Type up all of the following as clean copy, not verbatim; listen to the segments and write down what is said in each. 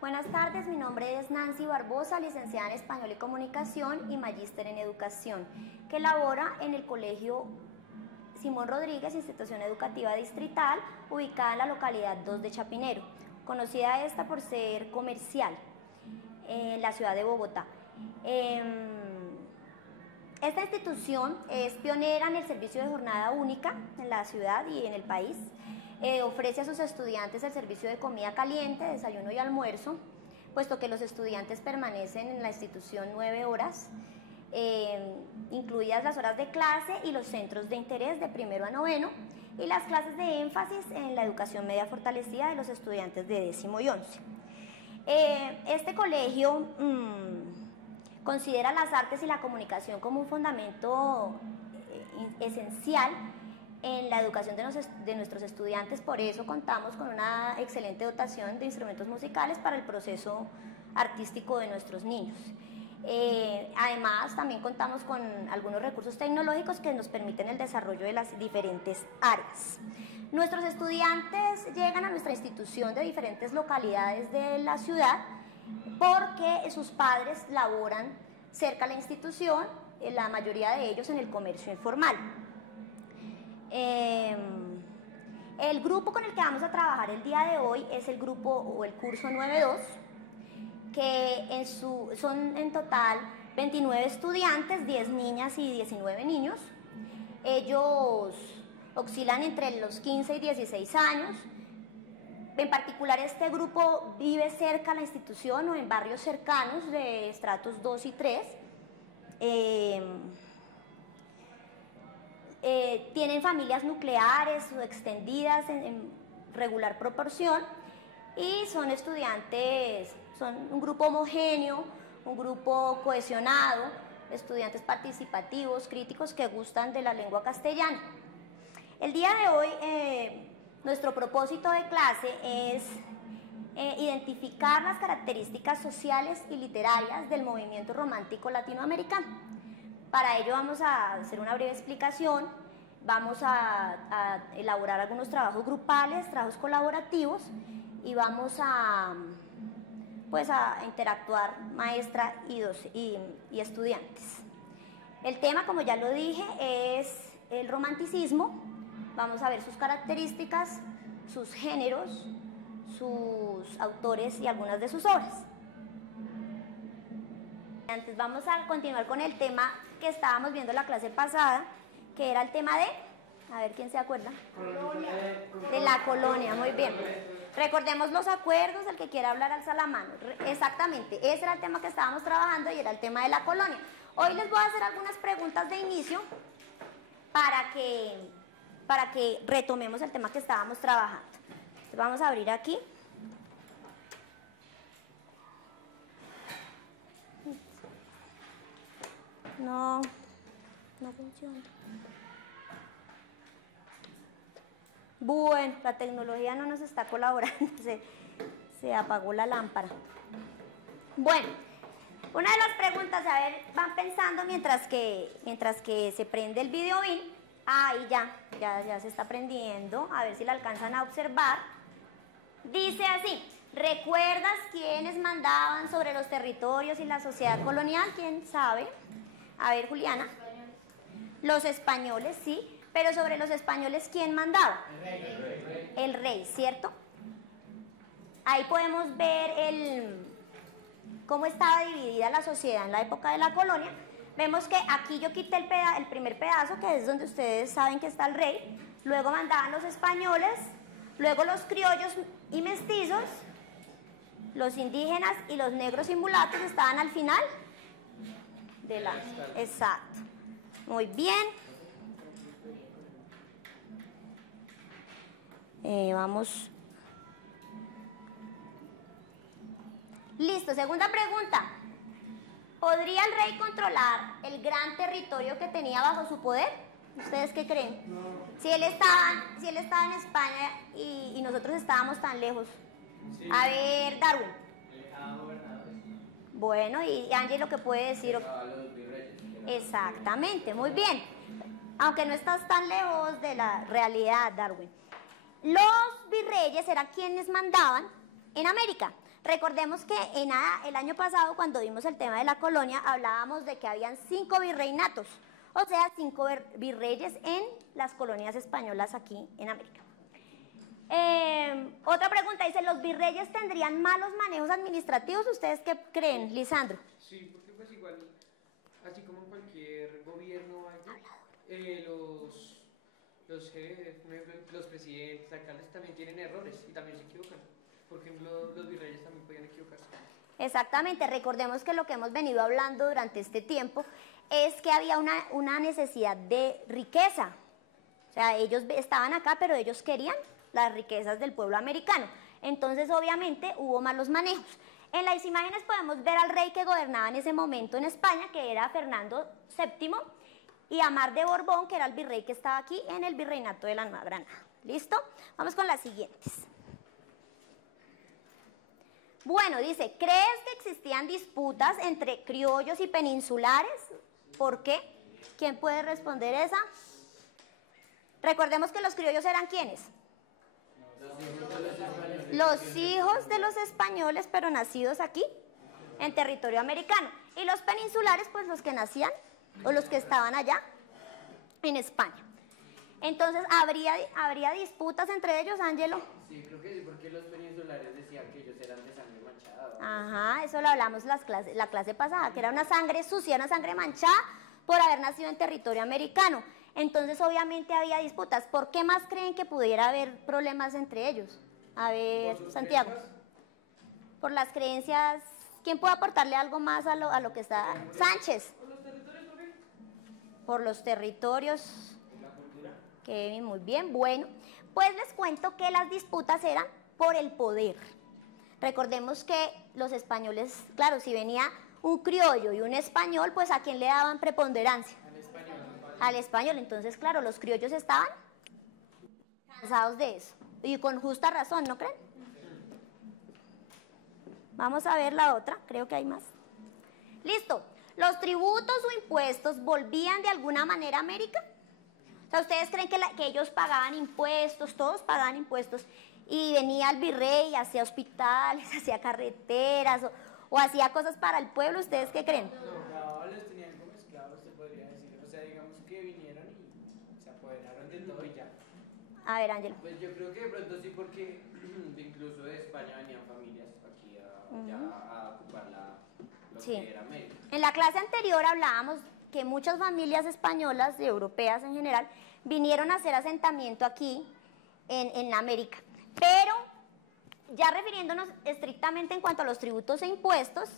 Buenas tardes, mi nombre es Nancy Barbosa, licenciada en Español y Comunicación y magíster en Educación, que labora en el Colegio Simón Rodríguez, institución educativa distrital, ubicada en la localidad 2 de Chapinero, conocida esta por ser comercial en la ciudad de Bogotá. Esta institución es pionera en el servicio de jornada única en la ciudad y en el país. Ofrece a sus estudiantes el servicio de comida caliente, desayuno y almuerzo, puesto que los estudiantes permanecen en la institución 9 horas, incluidas las horas de clase y los centros de interés de primero a noveno, y las clases de énfasis en la educación media fortalecida de los estudiantes de décimo y 11. Este colegio considera las artes y la comunicación como un fundamento esencial en la educación de nuestros estudiantes. Por eso contamos con una excelente dotación de instrumentos musicales para el proceso artístico de nuestros niños. Además, también contamos con algunos recursos tecnológicos que nos permiten el desarrollo de las diferentes áreas. Nuestros estudiantes llegan a nuestra institución de diferentes localidades de la ciudad porque sus padres laboran cerca de la institución, la mayoría de ellos en el comercio informal. El grupo con el que vamos a trabajar el día de hoy es el grupo o el curso 9.2, que son en total 29 estudiantes, 10 niñas y 19 niños. Ellos oscilan entre los 15 y 16 años. En particular, este grupo vive cerca a la institución o en barrios cercanos de estratos 2 y 3. Tienen familias nucleares o extendidas en regular proporción y son estudiantes, son un grupo homogéneo, un grupo cohesionado, estudiantes participativos, críticos que gustan de la lengua castellana. El día de hoy nuestro propósito de clase es identificar las características sociales y literarias del movimiento romántico latinoamericano. Para ello vamos a hacer una breve explicación, vamos a elaborar algunos trabajos grupales, trabajos colaborativos y vamos a interactuar maestra y estudiantes. El tema, como ya lo dije, es el romanticismo. Vamos a ver sus características, sus géneros, sus autores y algunas de sus obras. Antes vamos a continuar con el tema que estábamos viendo la clase pasada, que era el tema de, a ver quién se acuerda, de la colonia. Muy bien. Recordemos los acuerdos, el que quiera hablar alza la mano. Exactamente, ese era el tema que estábamos trabajando y era el tema de la colonia. Hoy les voy a hacer algunas preguntas de inicio para que retomemos el tema que estábamos trabajando. Entonces vamos a abrir aquí. No funciona. Bueno, la tecnología no nos está colaborando, se apagó la lámpara. Bueno, una de las preguntas, a ver, van pensando mientras que se prende el video bin. Ahí ya se está prendiendo, a ver si la alcanzan a observar. Dice así: ¿recuerdas quiénes mandaban sobre los territorios y la sociedad colonial? ¿Quién sabe? A ver, Juliana. Los españoles, sí, pero sobre los españoles, ¿quién mandaba? El rey, ¿cierto? Ahí podemos ver cómo estaba dividida la sociedad en la época de la colonia. Vemos que aquí yo quité el primer pedazo, que es donde ustedes saben que está el rey. Luego mandaban los españoles, luego los criollos y mestizos, los indígenas y los negros y mulatos estaban al final de la... Exacto. Muy bien. Vamos. Listo, segunda pregunta. ¿Podría el rey controlar el gran territorio que tenía bajo su poder? ¿Ustedes qué creen? No. Si él estaba en España y nosotros estábamos tan lejos. Sí. A ver, Darwin. Bueno, y Angie lo que puede decir. Exactamente, muy bien. Aunque no estás tan lejos de la realidad, Darwin. Los virreyes eran quienes mandaban en América. Recordemos que el año pasado, cuando vimos el tema de la colonia, hablábamos de que habían 5 virreinatos, o sea, 5 virreyes en las colonias españolas aquí en América. Otra pregunta dice, ¿los virreyes tendrían malos manejos administrativos? ¿Ustedes qué creen, Lisandro? Sí, porque pues igual, así como en cualquier gobierno hay, los jefes, los presidentes, alcaldes también tienen errores y también se equivocan. Por ejemplo, los virreyes también podían equivocarse. Exactamente, recordemos que lo que hemos venido hablando durante este tiempo es que había una necesidad de riqueza. O sea, ellos estaban acá, pero ellos querían las riquezas del pueblo americano. Entonces, obviamente, hubo malos manejos. En las imágenes podemos ver al rey que gobernaba en ese momento en España, que era Fernando VII, y Amar de Borbón, que era el virrey que estaba aquí en el virreinato de la Nueva Granada. ¿Listo? Vamos con las siguientes. Bueno, dice, ¿crees que existían disputas entre criollos y peninsulares? ¿Por qué? ¿Quién puede responder esa? Recordemos que los criollos eran ¿quiénes? Los hijos de los españoles, pero nacidos aquí, en territorio americano. Y los peninsulares, pues los que nacían, o los que estaban allá, en España. Entonces, ¿habría disputas entre ellos, Ángelo? Sí, creo que sí, porque los peninsulares decían que ellos eran de sangre manchada. Ajá, eso lo hablamos la clase pasada, que era una sangre sucia, una sangre manchada por haber nacido en territorio americano. Entonces, obviamente había disputas. ¿Por qué más creen que pudiera haber problemas entre ellos? A ver, Santiago. Por las creencias. ¿Quién puede aportarle algo más a lo que está? Sánchez. ¿Por los territorios, por qué? Por los territorios. Kevin, muy bien. Bueno, pues les cuento que las disputas eran por el poder. Recordemos que los españoles, claro, si venía un criollo y un español, pues ¿a quién le daban preponderancia? Al español. Al español. Entonces, claro, los criollos estaban cansados de eso. Y con justa razón, ¿no creen? Vamos a ver la otra, creo que hay más. Listo. ¿Los tributos o impuestos volvían de alguna manera a América? O sea, ¿ustedes creen que ellos pagaban impuestos, todos pagaban impuestos, y venía el virrey, hacía hospitales, hacía carreteras, o hacía cosas para el pueblo? ¿Ustedes qué creen? No, los tenían como esclavos, se podría decir. O sea, digamos que vinieron y se apoderaron de todo y ya. A ver, Ángel. Pues yo creo que de pronto sí, porque incluso de España venían familias aquí a ocupar lo Sí. que era América. En la clase anterior hablábamos que muchas familias españolas y europeas en general vinieron a hacer asentamiento aquí en América. Pero ya refiriéndonos estrictamente en cuanto a los tributos e impuestos,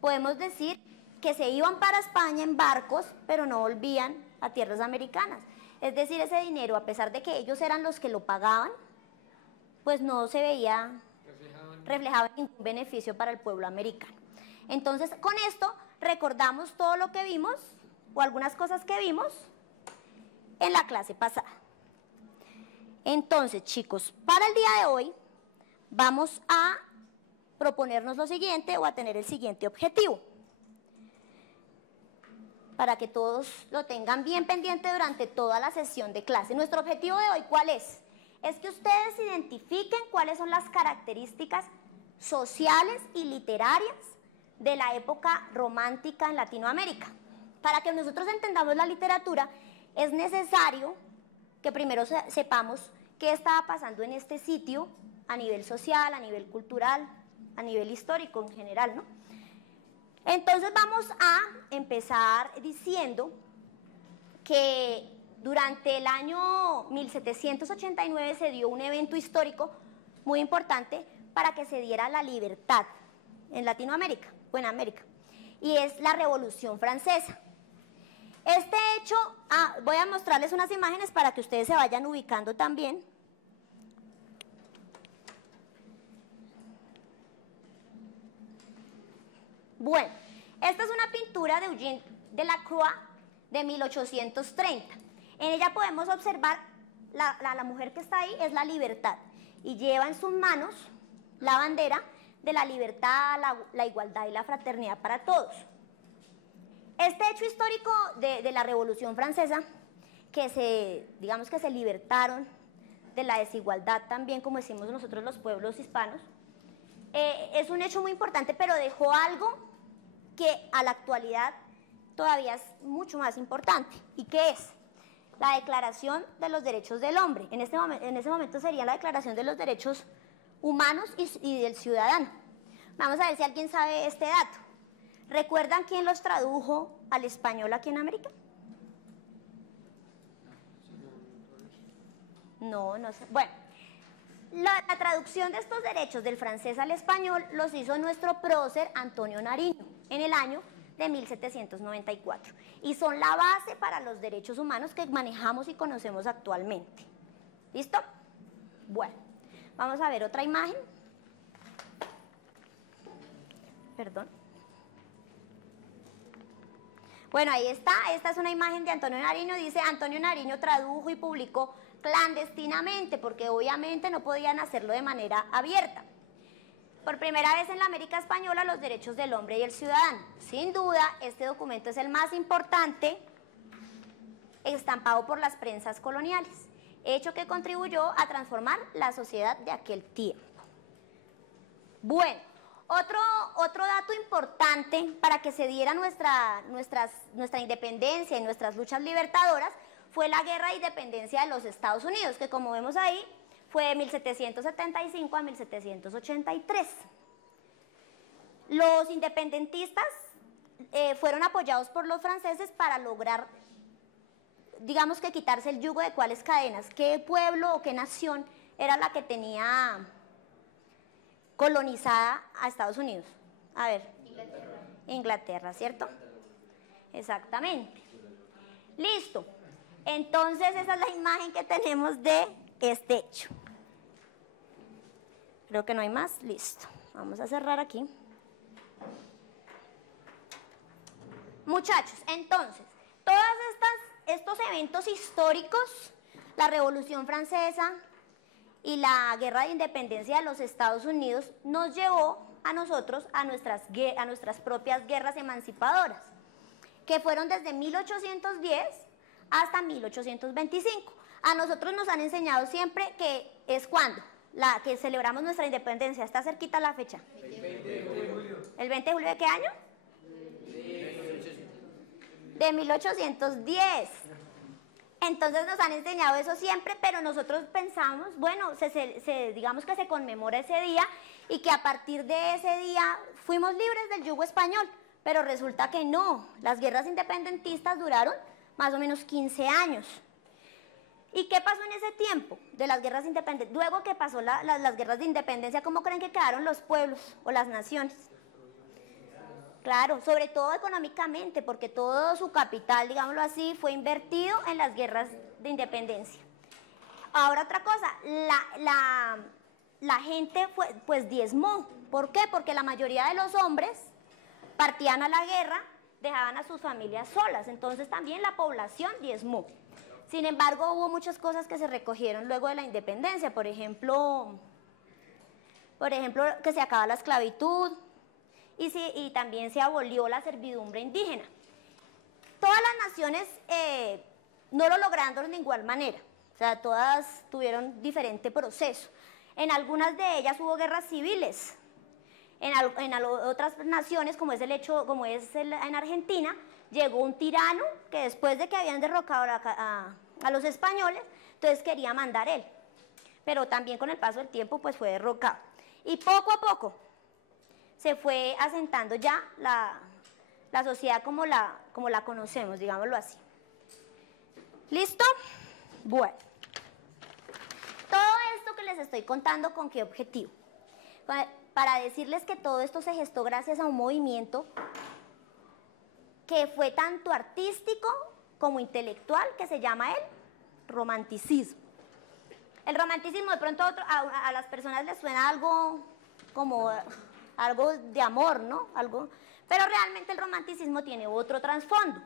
podemos decir que se iban para España en barcos, pero no volvían a tierras americanas. Es decir, ese dinero, a pesar de que ellos eran los que lo pagaban, pues no se veía reflejado ningún beneficio para el pueblo americano. Entonces, con esto recordamos todo lo que vimos, o algunas cosas que vimos en la clase pasada. Entonces, chicos, para el día de hoy vamos a proponernos lo siguiente, o a tener el siguiente objetivo, para que todos lo tengan bien pendiente durante toda la sesión de clase. Nuestro objetivo de hoy, ¿cuál es? Es que ustedes identifiquen cuáles son las características sociales y literarias de la época romántica en Latinoamérica. Para que nosotros entendamos la literatura, es necesario que primero sepamos qué estaba pasando en este sitio a nivel social, a nivel cultural, a nivel histórico en general, ¿no? Entonces vamos a empezar diciendo que durante el año 1789 se dio un evento histórico muy importante para que se diera la libertad en Latinoamérica, o en América, y es la Revolución Francesa. Este hecho, voy a mostrarles unas imágenes para que ustedes se vayan ubicando también. Bueno, esta es una pintura de Eugène Delacroix de 1830. En ella podemos observar, la mujer que está ahí es la libertad, y lleva en sus manos la bandera de la libertad, la igualdad y la fraternidad para todos. Este hecho histórico de la Revolución Francesa, digamos que se libertaron de la desigualdad también, como decimos nosotros los pueblos hispanos, es un hecho muy importante, pero dejó algo que a la actualidad todavía es mucho más importante. ¿Y qué es? La Declaración de los Derechos del Hombre. En ese momento sería la Declaración de los Derechos Humanos y del Ciudadano. Vamos a ver si alguien sabe este dato. ¿Recuerdan quién los tradujo al español aquí en América? No, no sé. Bueno, la traducción de estos derechos del francés al español los hizo nuestro prócer Antonio Nariño en el año de 1794 y son la base para los derechos humanos que manejamos y conocemos actualmente. ¿Listo? Bueno, vamos a ver otra imagen. Perdón. Bueno, ahí está. Esta es una imagen de Antonio Nariño. Dice, Antonio Nariño tradujo y publicó clandestinamente, porque obviamente no podían hacerlo de manera abierta. Por primera vez en la América Española, los derechos del hombre y el ciudadano. Sin duda, este documento es el más importante estampado por las prensas coloniales, hecho que contribuyó a transformar la sociedad de aquel tiempo. Bueno, otro dato importante para que se diera nuestra independencia y nuestras luchas libertadoras fue la Guerra de Independencia de los Estados Unidos, que como vemos ahí, fue de 1775 a 1783. Los independentistas fueron apoyados por los franceses para lograr, digamos que quitarse el yugo de cuáles cadenas, qué pueblo o qué nación era la que tenía colonizada a Estados Unidos. A ver. Inglaterra. Inglaterra, ¿cierto? Exactamente. Listo. Entonces esa es la imagen que tenemos de este hecho. Creo que no hay más. Listo. Vamos a cerrar aquí. Muchachos, entonces, todos estos eventos históricos, la Revolución Francesa y la Guerra de Independencia de los Estados Unidos, nos llevó a nosotros a nuestras propias guerras emancipadoras, que fueron desde 1810 hasta 1825. A nosotros nos han enseñado siempre que es cuando la que celebramos nuestra independencia. Está cerquita la fecha. El 20 de julio. ¿El 20 de julio de qué año? De 1810. Entonces nos han enseñado eso siempre, pero nosotros pensamos, bueno, digamos que se conmemora ese día y que a partir de ese día fuimos libres del yugo español, pero resulta que no. Las guerras independentistas duraron más o menos 15 años. ¿Y qué pasó en ese tiempo de las guerras independientes? Luego que pasó las guerras de independencia, ¿cómo creen que quedaron los pueblos o las naciones? Claro, sobre todo económicamente, porque todo su capital, digámoslo así, fue invertido en las guerras de independencia. Ahora otra cosa, la gente pues diezmó. ¿Por qué? Porque la mayoría de los hombres partían a la guerra, dejaban a sus familias solas, entonces también la población diezmó. Sin embargo, hubo muchas cosas que se recogieron luego de la independencia, por ejemplo que se acaba la esclavitud y también se abolió la servidumbre indígena. Todas las naciones no lo lograron de igual manera, o sea, todas tuvieron diferente proceso. En algunas de ellas hubo guerras civiles. En otras naciones, como es en Argentina, llegó un tirano que después de que habían derrocado a los españoles, entonces quería mandar él. Pero también con el paso del tiempo pues fue derrocado. Y poco a poco se fue asentando ya la sociedad como la conocemos, digámoslo así. ¿Listo? Bueno. Todo esto que les estoy contando, ¿con qué objetivo? Para decirles que todo esto se gestó gracias a un movimiento que fue tanto artístico como intelectual, que se llama el romanticismo. El romanticismo, de pronto a las personas les suena algo como algo de amor, ¿no? Pero realmente el romanticismo tiene otro trasfondo.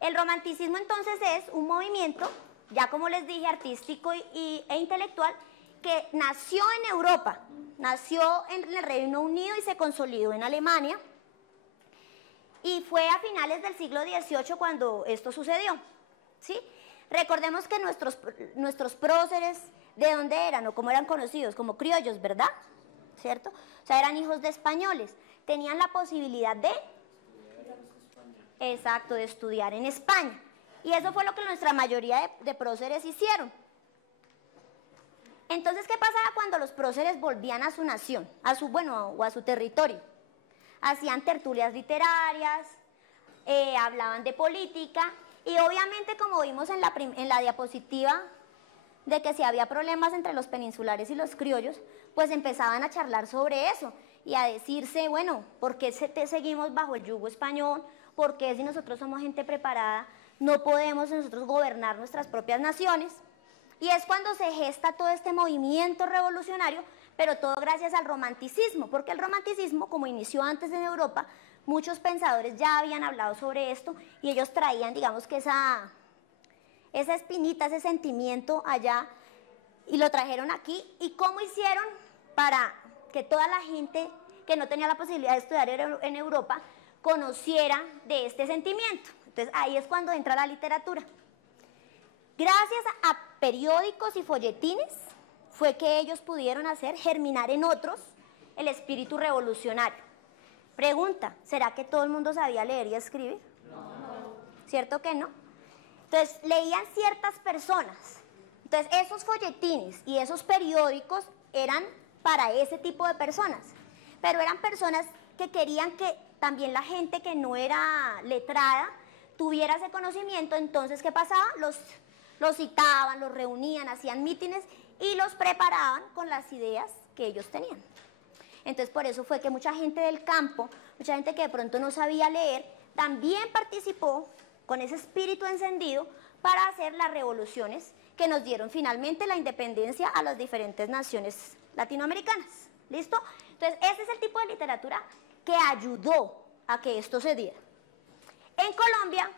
El romanticismo entonces es un movimiento, ya como les dije, artístico e intelectual, que nació en Europa, nació en el Reino Unido y se consolidó en Alemania. Y fue a finales del siglo XVIII cuando esto sucedió, ¿sí? Recordemos que nuestros próceres, ¿de dónde eran o cómo eran conocidos? Como criollos, ¿verdad? ¿cierto? O sea, eran hijos de españoles, tenían la posibilidad de, exacto, de estudiar en España. Y eso fue lo que nuestra mayoría de próceres hicieron. Entonces, ¿qué pasaba cuando los próceres volvían a su nación, o a su territorio? Hacían tertulias literarias, hablaban de política, y obviamente, como vimos en la diapositiva, de que si había problemas entre los peninsulares y los criollos, pues empezaban a charlar sobre eso y a decirse, bueno, ¿por qué seguimos bajo el yugo español? ¿Por qué si nosotros somos gente preparada no podemos nosotros gobernar nuestras propias naciones? Y es cuando se gesta todo este movimiento revolucionario, pero todo gracias al romanticismo, porque el romanticismo, como inició antes en Europa, muchos pensadores ya habían hablado sobre esto y ellos traían, digamos que esa espinita, ese sentimiento allá, y lo trajeron aquí. ¿Y cómo hicieron para que toda la gente que no tenía la posibilidad de estudiar en Europa conociera de este sentimiento? Entonces ahí es cuando entra la literatura. Gracias a periódicos y folletines fue que ellos pudieron hacer germinar en otros el espíritu revolucionario. Pregunta, ¿será que todo el mundo sabía leer y escribir? No. ¿Cierto que no? Entonces, leían ciertas personas. Entonces, esos folletines y esos periódicos eran para ese tipo de personas. Pero eran personas que querían que también la gente que no era letrada tuviera ese conocimiento. Entonces, ¿qué pasaba? Los citaban, los reunían, hacían mítines y los preparaban con las ideas que ellos tenían. Entonces, por eso fue que mucha gente del campo, mucha gente que de pronto no sabía leer, también participó con ese espíritu encendido para hacer las revoluciones que nos dieron finalmente la independencia a las diferentes naciones latinoamericanas. ¿Listo? Entonces, ese es el tipo de literatura que ayudó a que esto se diera. En Colombia,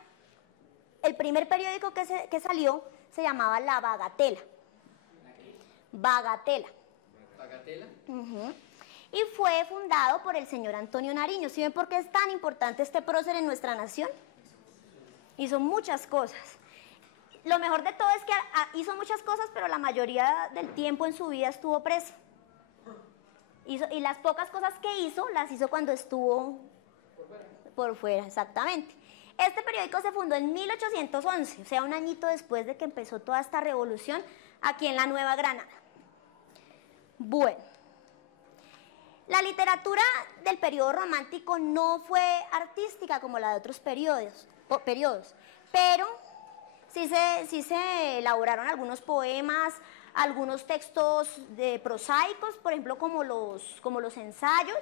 el primer periódico que salió se llamaba La Bagatela. Bagatela. ¿Bagatela? Y fue fundado por el señor Antonio Nariño. ¿Sí ven por qué es tan importante este prócer en nuestra nación? Hizo muchas cosas. Lo mejor de todo es que hizo muchas cosas, pero la mayoría del tiempo en su vida estuvo preso. Y las pocas cosas que hizo, las hizo cuando estuvo por fuera, exactamente. Este periódico se fundó en 1811, o sea, un añito después de que empezó toda esta revolución aquí en la Nueva Granada. Bueno, la literatura del periodo romántico no fue artística como la de otros periodos, pero sí se elaboraron algunos poemas, algunos textos prosaicos, por ejemplo, como los ensayos,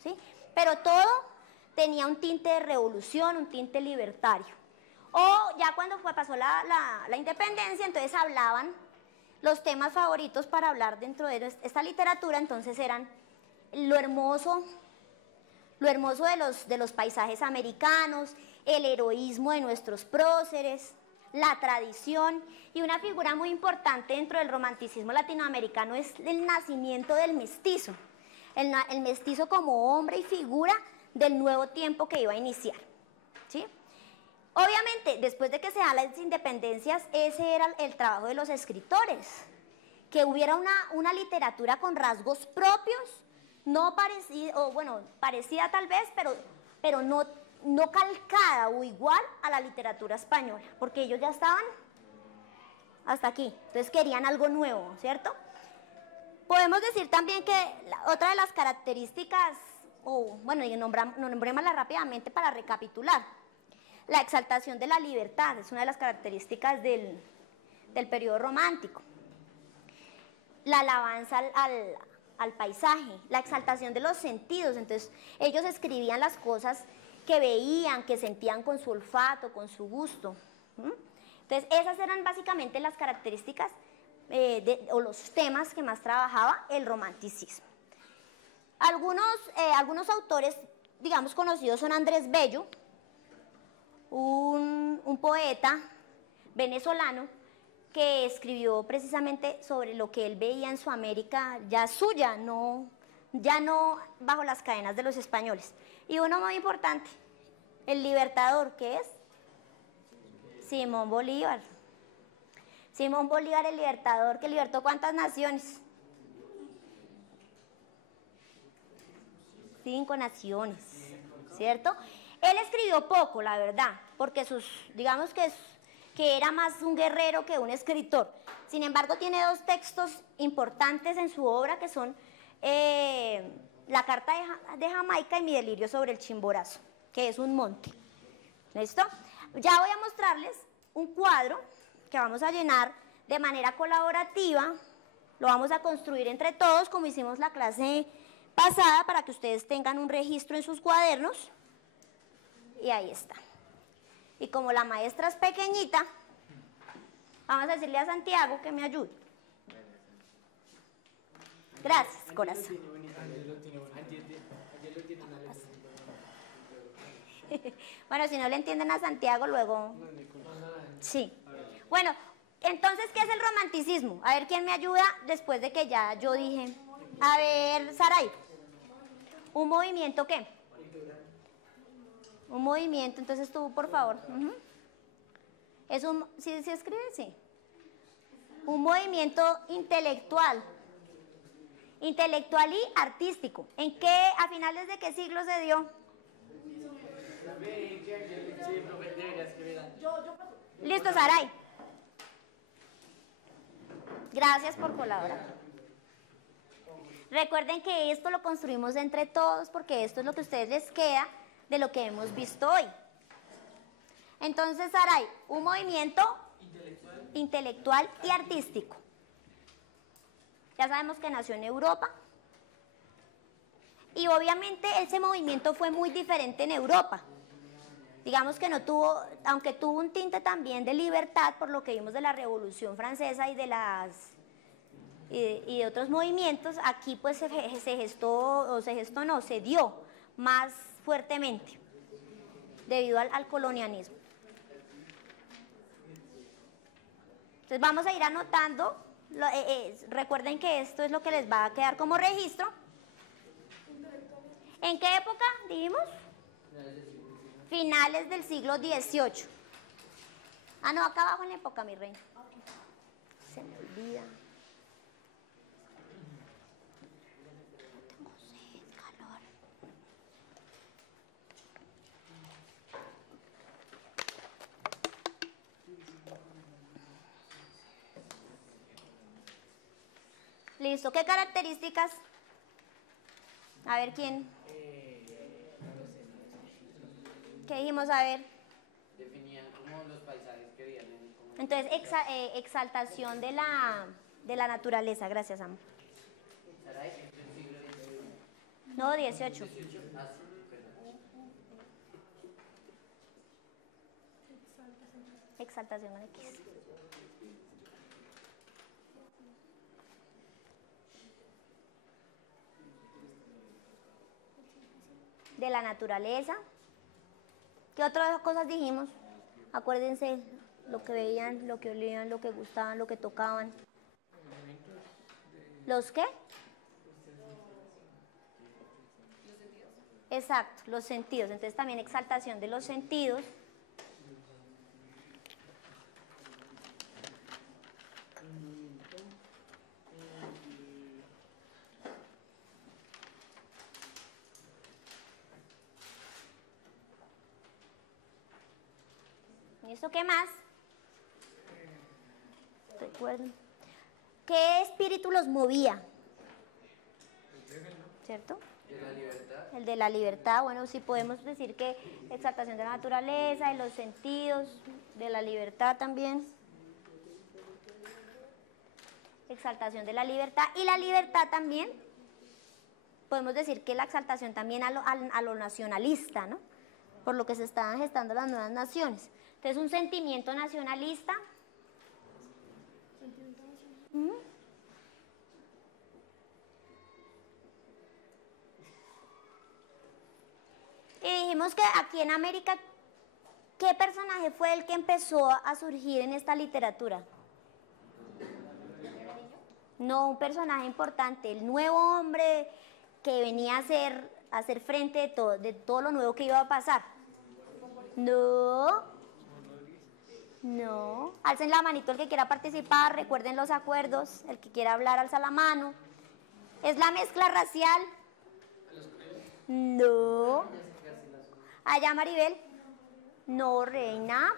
¿sí? Pero todo tenía un tinte de revolución, un tinte libertario. O ya cuando pasó la independencia, entonces hablaban, los temas favoritos para hablar dentro de esta literatura, entonces eran lo hermoso de los paisajes americanos, el heroísmo de nuestros próceres, la tradición, y una figura muy importante dentro del romanticismo latinoamericano es el nacimiento del mestizo, el mestizo como hombre y figura del nuevo tiempo que iba a iniciar, ¿sí? Obviamente, después de que se dan las independencias, ese era el trabajo de los escritores, que hubiera una literatura con rasgos propios, no parecida, o bueno, parecida tal vez, pero no calcada o igual a la literatura española, porque ellos ya estaban hasta aquí, entonces querían algo nuevo, ¿cierto? Podemos decir también que otra de las características, y nombrémosla rápidamente para recapitular, la exaltación de la libertad es una de las características del periodo romántico, la alabanza al paisaje, la exaltación de los sentidos. Entonces ellos escribían las cosas que veían, que sentían con su olfato, con su gusto. Entonces esas eran básicamente las características o los temas que más trabajaba el romanticismo. Algunos autores, digamos, conocidos son Andrés Bello, un poeta venezolano que escribió precisamente sobre lo que él veía en su América ya suya, ya no bajo las cadenas de los españoles. Y uno muy importante, el libertador, que es Simón Bolívar. Simón Bolívar, el libertador, que libertó ¿cuántas naciones? 5 naciones, ¿cierto? Él escribió poco, la verdad, porque digamos que era más un guerrero que un escritor. Sin embargo, tiene 2 textos importantes en su obra que son la Carta de Jamaica y Mi delirio sobre el Chimborazo, que es un monte. ¿Listo? Ya voy a mostrarles un cuadro que vamos a llenar de manera colaborativa. Lo vamos a construir entre todos, como hicimos la clase pasada, para que ustedes tengan un registro en sus cuadernos. Y ahí está. Y como la maestra es pequeñita, vamos a decirle a Santiago que me ayude. Gracias, corazón. Bueno, si no le entienden a Santiago, luego... Sí. Bueno, entonces, ¿qué es el romanticismo? A ver, ¿quién me ayuda después de que ya yo dije? A ver, Saray. ¿Un movimiento qué? Un movimiento, entonces tú, por favor. Es un... ¿Sí se escribe? Sí. Un movimiento intelectual. Intelectual y artístico. ¿En qué, a finales de qué siglo se dio? Listo, Saray. Gracias por colaborar. Recuerden que esto lo construimos entre todos porque esto es lo que a ustedes les queda de lo que hemos visto hoy. Entonces, Saray, un movimiento intelectual y artístico. Ya sabemos que nació en Europa. Y obviamente ese movimiento fue muy diferente en Europa. Digamos que no tuvo, aunque tuvo un tinte también de libertad por lo que vimos de la Revolución Francesa y de y de otros movimientos, aquí pues se dio más fuertemente debido al colonialismo. Entonces vamos a ir anotando, recuerden que esto es lo que les va a quedar como registro. ¿En qué época dijimos? Finales del siglo XVIII. Ah, no, acá abajo en la época, mi reina. Se me olvida. Tengo sed, calor. Listo, ¿qué características? A ver, ¿quién? ¿Qué dijimos? A ver. Definían como los paisajes que veían en... Entonces, exaltación de la naturaleza. Gracias, amor. No, 18. Exaltación X. De la naturaleza. ¿Qué otras cosas dijimos? Acuérdense lo que veían, lo que olían, lo que gustaban, lo que tocaban. ¿Los qué? Exacto, los sentidos. Entonces también exaltación de los sentidos. ¿Y eso qué más? Recuerden. ¿Qué espíritu los movía? ¿Cierto? ¿De la libertad? El de la libertad. Bueno, sí podemos decir que exaltación de la naturaleza, de los sentidos, de la libertad también. Exaltación de la libertad. Y la libertad también, podemos decir que la exaltación también a lo nacionalista, ¿no? Por lo que se estaban gestando las nuevas naciones. Entonces, un sentimiento nacionalista. Y dijimos que aquí en América, ¿qué personaje fue el que empezó a surgir en esta literatura? No, un personaje importante, el nuevo hombre que venía a hacer frente de todo lo nuevo que iba a pasar. No. No. Alcen la manito el que quiera participar, recuerden los acuerdos, el que quiera hablar alza la mano. Es la mezcla racial. No. Allá Maribel. No, reina.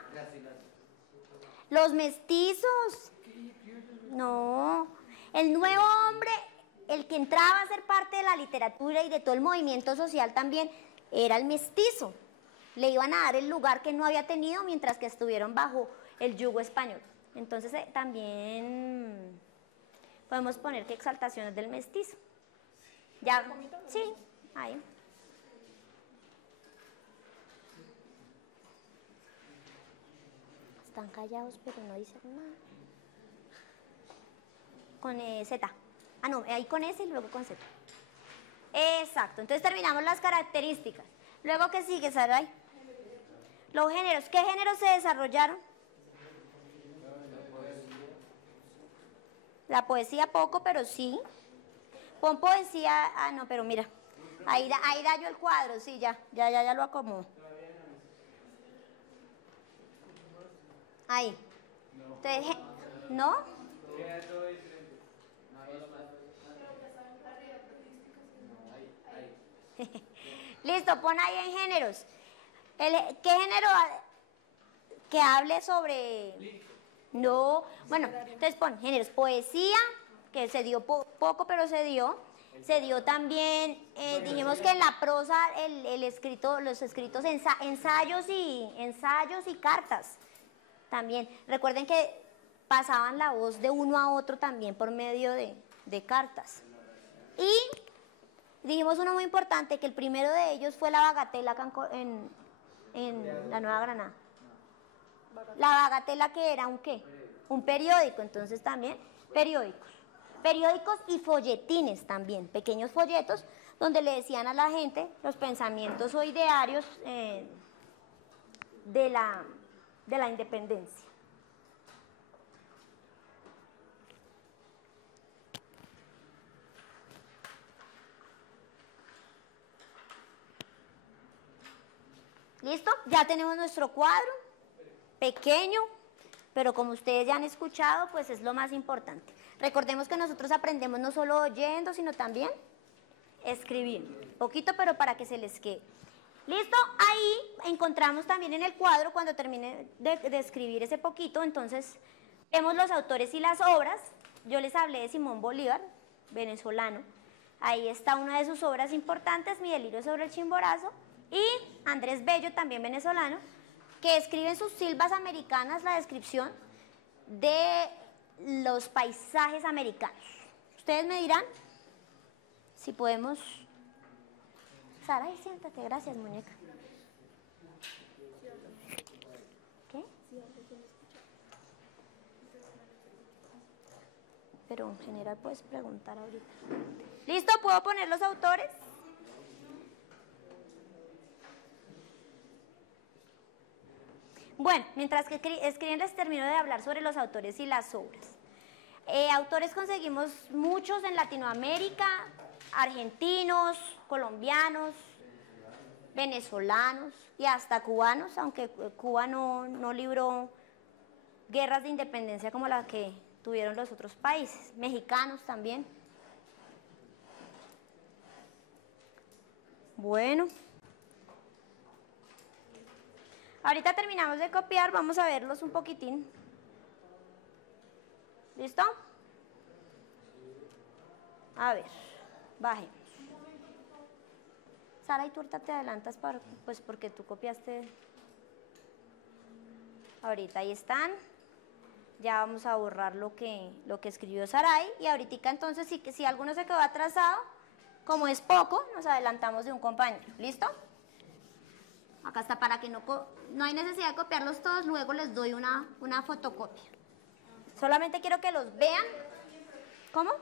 Los mestizos. No. El nuevo hombre, el que entraba a ser parte de la literatura y de todo el movimiento social también, era el mestizo. Le iban a dar el lugar que no había tenido mientras que estuvieron bajo el yugo español. Entonces también podemos poner que exaltaciones del mestizo. Ya, sí, ahí. Están callados pero no dicen nada. Con Z. Ah, no, ahí con S y luego con Z. Exacto, entonces terminamos las características. Luego, ¿qué sigue, Saray? Los géneros. ¿Qué géneros se desarrollaron? La poesía poco, pero sí. Pon poesía. Ah, no, pero mira. Ahí da yo el cuadro, sí, ya lo acomodo. Ahí. Entonces, ¿no? Listo, pon ahí en géneros. ¿Qué género que hable sobre...? No, bueno, entonces pon géneros. Poesía, que se dio poco, pero se dio. Se dio también, dijimos que en la prosa, los escritos ensayos y cartas. También, recuerden que pasaban la voz de uno a otro también por medio de cartas. Y dijimos uno muy importante, que el primero de ellos fue la Bagatela en la Nueva Granada. La Bagatela, que era un ¿qué? Un periódico, entonces también periódicos. Periódicos y folletines también, pequeños folletos donde le decían a la gente los pensamientos o idearios de la independencia. ¿Listo? Ya tenemos nuestro cuadro, pequeño, pero como ustedes ya han escuchado, pues es lo más importante. Recordemos que nosotros aprendemos no solo oyendo, sino también escribiendo. Poquito, pero para que se les quede. ¿Listo? Ahí encontramos también en el cuadro, cuando termine de escribir ese poquito, entonces vemos los autores y las obras. Yo les hablé de Simón Bolívar, venezolano. Ahí está una de sus obras importantes, Mi delirio sobre el Chimborazo. Y Andrés Bello, también venezolano, que escribe en sus silvas americanas la descripción de los paisajes americanos. Ustedes me dirán si podemos... Sara, siéntate, gracias, muñeca. ¿Qué? Pero en general puedes preguntar ahorita. ¿Listo? ¿Puedo poner los autores? Bueno, mientras que escriben les termino de hablar sobre los autores y las obras. Autores conseguimos muchos en Latinoamérica, argentinos, colombianos, venezolanos y hasta cubanos, aunque Cuba no libró guerras de independencia como las que tuvieron los otros países, mexicanos también. Bueno. Ahorita terminamos de copiar, vamos a verlos un poquitín. ¿Listo? A ver, bajemos. Sara, y tú ahorita te adelantas pues porque tú copiaste. Ahorita ahí están. Ya vamos a borrar lo que escribió Saray. Y ahorita entonces, si alguno se quedó atrasado, como es poco, nos adelantamos de un compañero. ¿Listo? Acá está, para que no hay necesidad de copiarlos todos, luego les doy una fotocopia. Solamente quiero que los vean. ¿Cómo?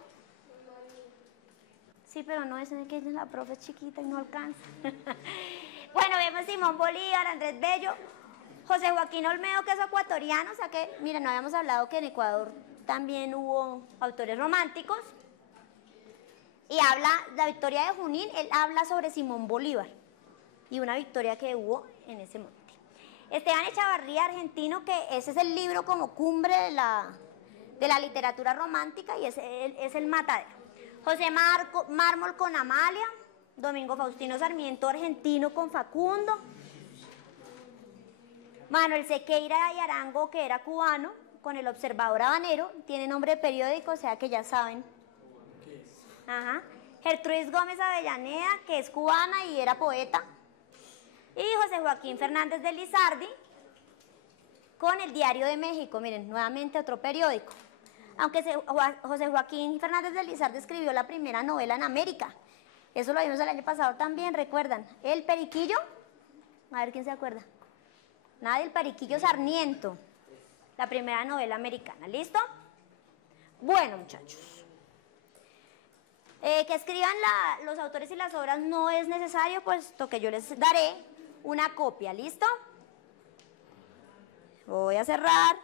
Sí, pero no es que la profe es chiquita y no alcanza. Bueno, vemos Simón Bolívar, Andrés Bello, José Joaquín Olmedo, que es ecuatoriano, o sea que, miren, no habíamos hablado que en Ecuador también hubo autores románticos. Y la victoria de Junín, él habla sobre Simón Bolívar y una victoria que hubo en ese monte. Esteban Echavarría, argentino, que ese es el libro como cumbre de la literatura romántica y es el Matadero. José Mármol con Amalia, Domingo Faustino Sarmiento, argentino, con Facundo. Manuel Sequeira y Arango, que era cubano, con El Observador Habanero, tiene nombre de periódico, o sea que ya saben. Ajá. Gertrudis Gómez Avellaneda, que es cubana y era poeta. Y José Joaquín Fernández de Lizardi, con El Diario de México, miren, nuevamente otro periódico. Aunque José Joaquín Fernández de Lizardi escribió la primera novela en América. Eso lo vimos el año pasado también, ¿recuerdan? El Periquillo, a ver quién se acuerda. Nadie, El Periquillo Sarmiento, la primera novela americana, ¿listo? Bueno, muchachos. Que escriban los autores y las obras no es necesario, puesto que yo les daré una copia, ¿listo? Voy a cerrar.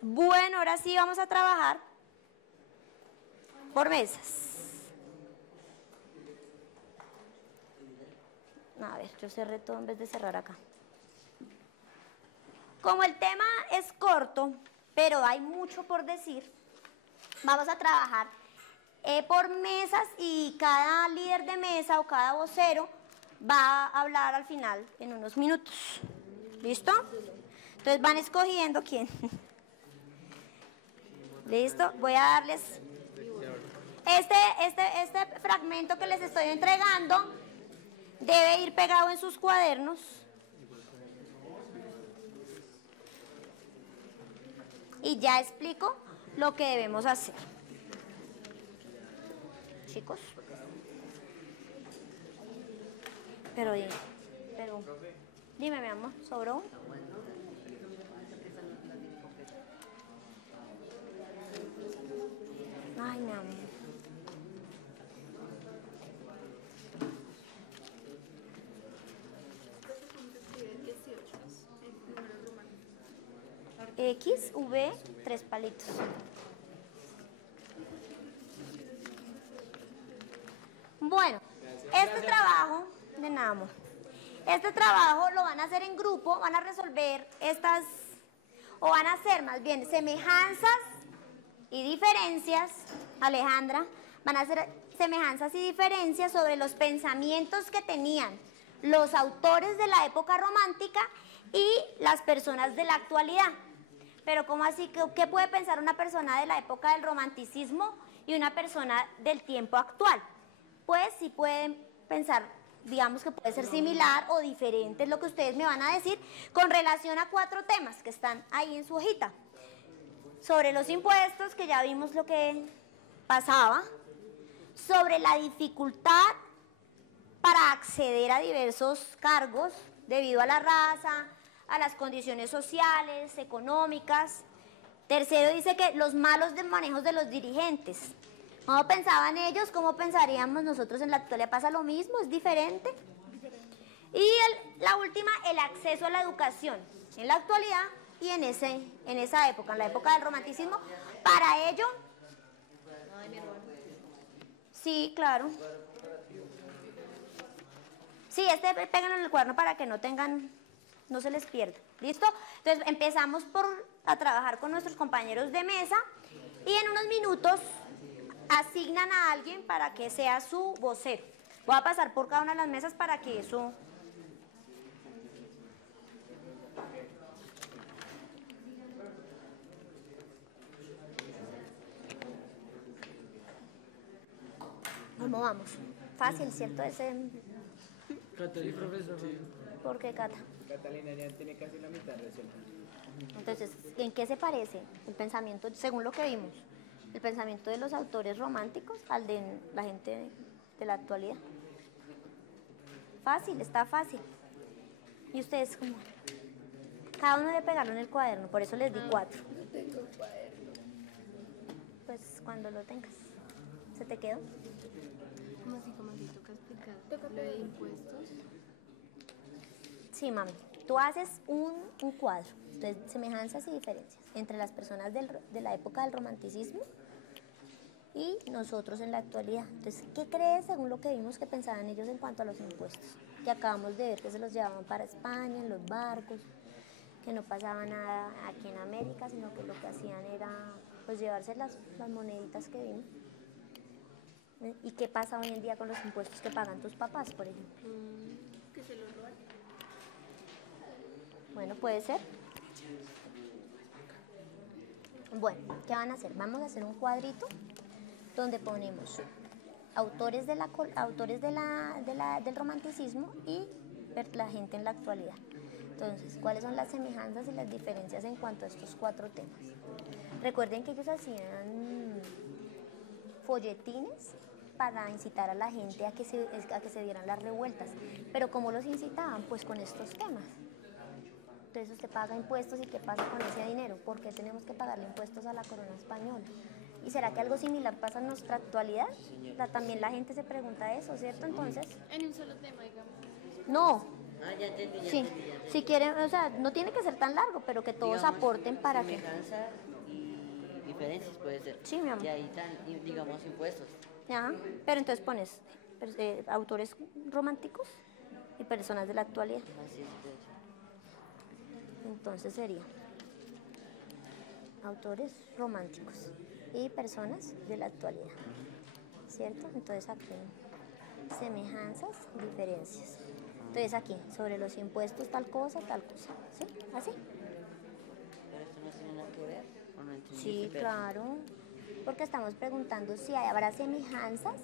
Bueno, ahora sí vamos a trabajar por mesas. A ver, yo cerré todo en vez de cerrar acá. Como el tema es corto, pero hay mucho por decir, vamos a trabajar por mesas y cada líder de mesa o cada vocero va a hablar al final en unos minutos. ¿Listo? Entonces van escogiendo quién. ¿Listo? Voy a darles este fragmento que les estoy entregando. Debe ir pegado en sus cuadernos. Y ya explico lo que debemos hacer. Chicos. Pero dime, mi amor, ¿sobró? Ay, mi amor. X, V, 3 palitos. Bueno, este trabajo, de nada, amor. Este trabajo lo van a hacer en grupo, van a resolver estas, o van a hacer más bien semejanzas y diferencias, Alejandra, van a hacer semejanzas y diferencias sobre los pensamientos que tenían los autores de la época romántica y las personas de la actualidad. Pero ¿cómo así? ¿Qué puede pensar una persona de la época del romanticismo y una persona del tiempo actual? Pues sí pueden pensar, digamos que puede ser similar o diferente, es lo que ustedes me van a decir, con relación a 4 temas que están ahí en su hojita. Sobre los impuestos, que ya vimos lo que pasaba, sobre la dificultad para acceder a diversos cargos debido a la raza, a las condiciones sociales, económicas. Tercero, dice que los malos manejos de los dirigentes. ¿Cómo pensaban ellos? ¿Cómo pensaríamos nosotros en la actualidad? ¿Pasa lo mismo? ¿Es diferente? Y la última, el acceso a la educación en la actualidad y en esa época, en la época del romanticismo. Para ello... Sí, claro. Sí, péganlo en el cuaderno para que no se les pierda. ¿Listo? Entonces empezamos a trabajar con nuestros compañeros de mesa y en unos minutos asignan a alguien para que sea su vocero. Voy a pasar por cada una de las mesas para que eso... ¿Cómo vamos? Fácil, ¿cierto? Catalina, profesor. ¿Por qué, Cata? Catalina ya tiene casi la mitad resuelta. Entonces, ¿en qué se parece el pensamiento, según lo que vimos, el pensamiento de los autores románticos al de la gente de la actualidad? Fácil, está fácil. Y ustedes, como cada uno debe pegarlo en el cuaderno, por eso les di 4. No tengo cuaderno. Pues cuando lo tengas. ¿Se te quedó? ¿Cómo así toca explicar lo de impuestos? Sí, mami. Tú haces un cuadro de semejanzas y diferencias entre las personas de la época del romanticismo y nosotros en la actualidad. Entonces, ¿qué crees según lo que vimos que pensaban ellos en cuanto a los impuestos? Que acabamos de ver que se los llevaban para España en los barcos, que no pasaba nada aquí en América, sino que lo que hacían era pues llevarse las moneditas que vimos. ¿Y qué pasa hoy en día con los impuestos que pagan tus papás, por ejemplo? Que se lo roban. Bueno, puede ser. Bueno, ¿qué van a hacer? Vamos a hacer un cuadrito donde ponemos autores del romanticismo y la gente en la actualidad. Entonces, ¿cuáles son las semejanzas y las diferencias en cuanto a estos 4 temas? Recuerden que ellos hacían folletines para incitar a la gente a que se dieran las revueltas. Pero ¿cómo los incitaban? Pues con estos temas. Entonces usted paga impuestos y ¿qué pasa con ese dinero? ¿Por qué tenemos que pagarle impuestos a la corona española? ¿Y será que algo similar pasa en nuestra actualidad? También la gente se pregunta eso, ¿cierto? Entonces, En un solo tema, digamos. no. Ya entendí, ya Sí, entendí, ya entendí. si quieren, o sea, no tiene que ser tan largo, pero que todos Digamos, aporten para que... semejanza y diferencias puede ser. Sí, mi amor. Y ahí están, digamos, impuestos. Ajá. Pero entonces pones autores románticos y personas de la actualidad. Así es, puede ser. Entonces sería autores románticos y personas de la actualidad, ¿cierto? Entonces aquí semejanzas, diferencias. Entonces aquí sobre los impuestos tal cosa, ¿sí? ¿Así? Pero esto no tiene nada que ver, ¿o no entendí? Sí, claro, porque estamos preguntando si habrá semejanzas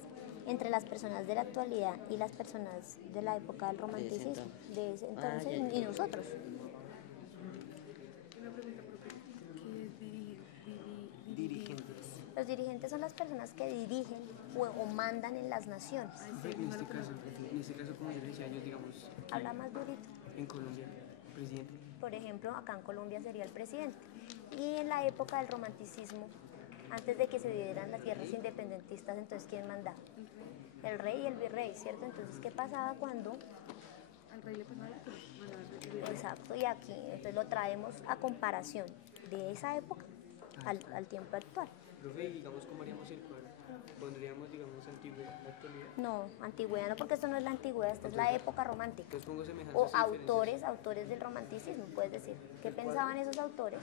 entre las personas de la actualidad y las personas de la época del romanticismo, de ese entonces ya y entendí. nosotros. Dirigentes. Los dirigentes son las personas que dirigen o mandan en las naciones. En este caso, como yo le decía, ellos, digamos, Habla más durito. en Colombia, presidente. Por ejemplo, acá en Colombia sería el presidente. Y en la época del romanticismo, antes de que se dieran las guerras independentistas, entonces ¿quién mandaba? El rey y el virrey, ¿cierto? Entonces, ¿qué pasaba cuando? Al rey le pasaba la cruz. Bueno, al rey. Exacto, y aquí entonces lo traemos a comparación de esa época al tiempo actual. Profe, digamos, ¿cómo haríamos el cuadro? Pondríamos, digamos, antigüedad, actualidad. No, antigüedad no, porque esto no es la antigüedad, esta es la época romántica. Entonces pongo semejanzas O y diferencias. autores del romanticismo, puedes decir. ¿Qué pensaban esos autores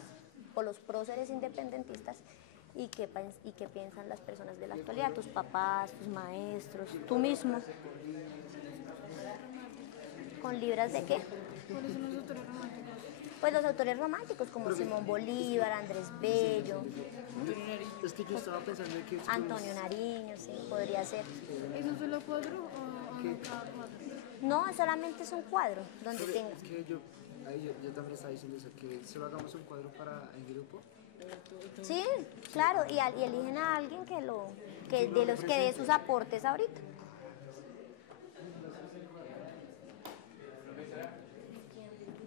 o los próceres independentistas y qué piensan las personas de la actualidad? Tus papás, tus maestros, tú mismo. ¿Con libras de qué? ¿Cuáles son los autores románticos? Pues los autores románticos como Simón Bolívar, Andrés Bello, Es que yo estaba pensando que... Antonio Nariño, sí, podría ser. ¿Es un solo cuadro o no cada cuadro? No, solamente es un cuadro donde tenga. Es que yo también estaba diciendo eso, que solo hagamos un cuadro para el grupo. Sí, claro, y eligen a alguien que de los que dé sus aportes ahorita.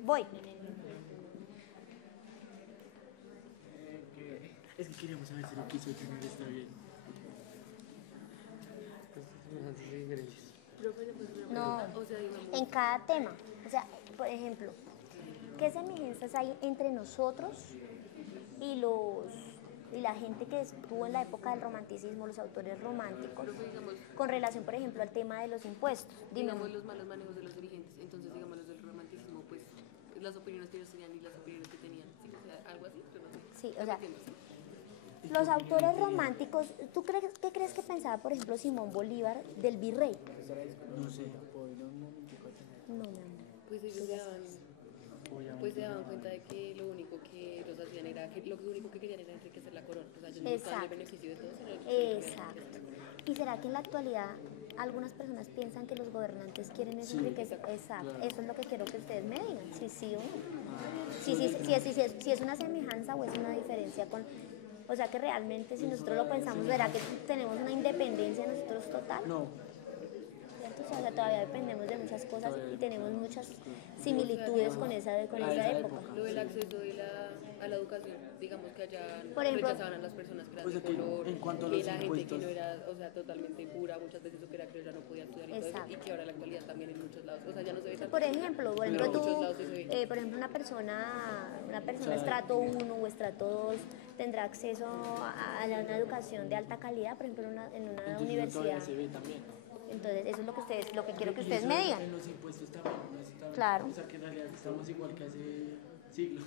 Voy. Es que queríamos saber si lo quiso tener está bien. Semejanzas y diferencias. No, en cada tema. O sea, por ejemplo, ¿qué semejanzas hay entre nosotros y la gente que estuvo en la época del romanticismo, los autores románticos, con relación, por ejemplo, al tema de los impuestos? Dime. Digamos los malos manejos de los dirigentes, entonces digamos los del romanticismo, pues las opiniones que ellos tenían y las opiniones que tenían, ¿sí? O sea, algo así, yo no sé. Sí, o sea, los autores románticos, ¿qué crees que pensaba, por ejemplo, Simón Bolívar del virrey? No sé. No, mi amor. Pues ellos se daban cuenta de que lo único que los hacían era, que lo único que querían era enriquecer la corona, o sea, ellos no buscaban el Exacto. beneficio de todos, sino el Exacto. ¿Y será que en la actualidad algunas personas piensan que los gobernantes quieren esa enriquecer? Exacto. Eso es lo que quiero que ustedes me digan, si sí o no. Si es una semejanza o es una diferencia con... O sea que realmente si nosotros lo pensamos, ¿verá que tenemos una independencia nosotros total? No. ¿Cierto? O sea, todavía dependemos de muchas cosas y tenemos muchas similitudes con esa época. Lo del acceso a la educación, digamos que allá Por ejemplo, rechazaban a las personas que eran o sea, de que color, en cuanto a que los la gente impuestos. que no era, o sea, totalmente pura, muchas veces o que era criolla no podía estudiar y todo eso, Exacto. y que ahora en la actualidad también en muchos lados, o sea, ya no se ve tanto. Por ejemplo, pero en muchos tú, lados sí se ve. por ejemplo, una persona estrato 1 o estrato 2 tendrá acceso a una educación de alta calidad, por ejemplo, en una universidad. Se ve también. Entonces, eso es lo que quiero que ustedes me digan. En los impuestos también. Claro. O sea, que en realidad estamos igual que hace siglos.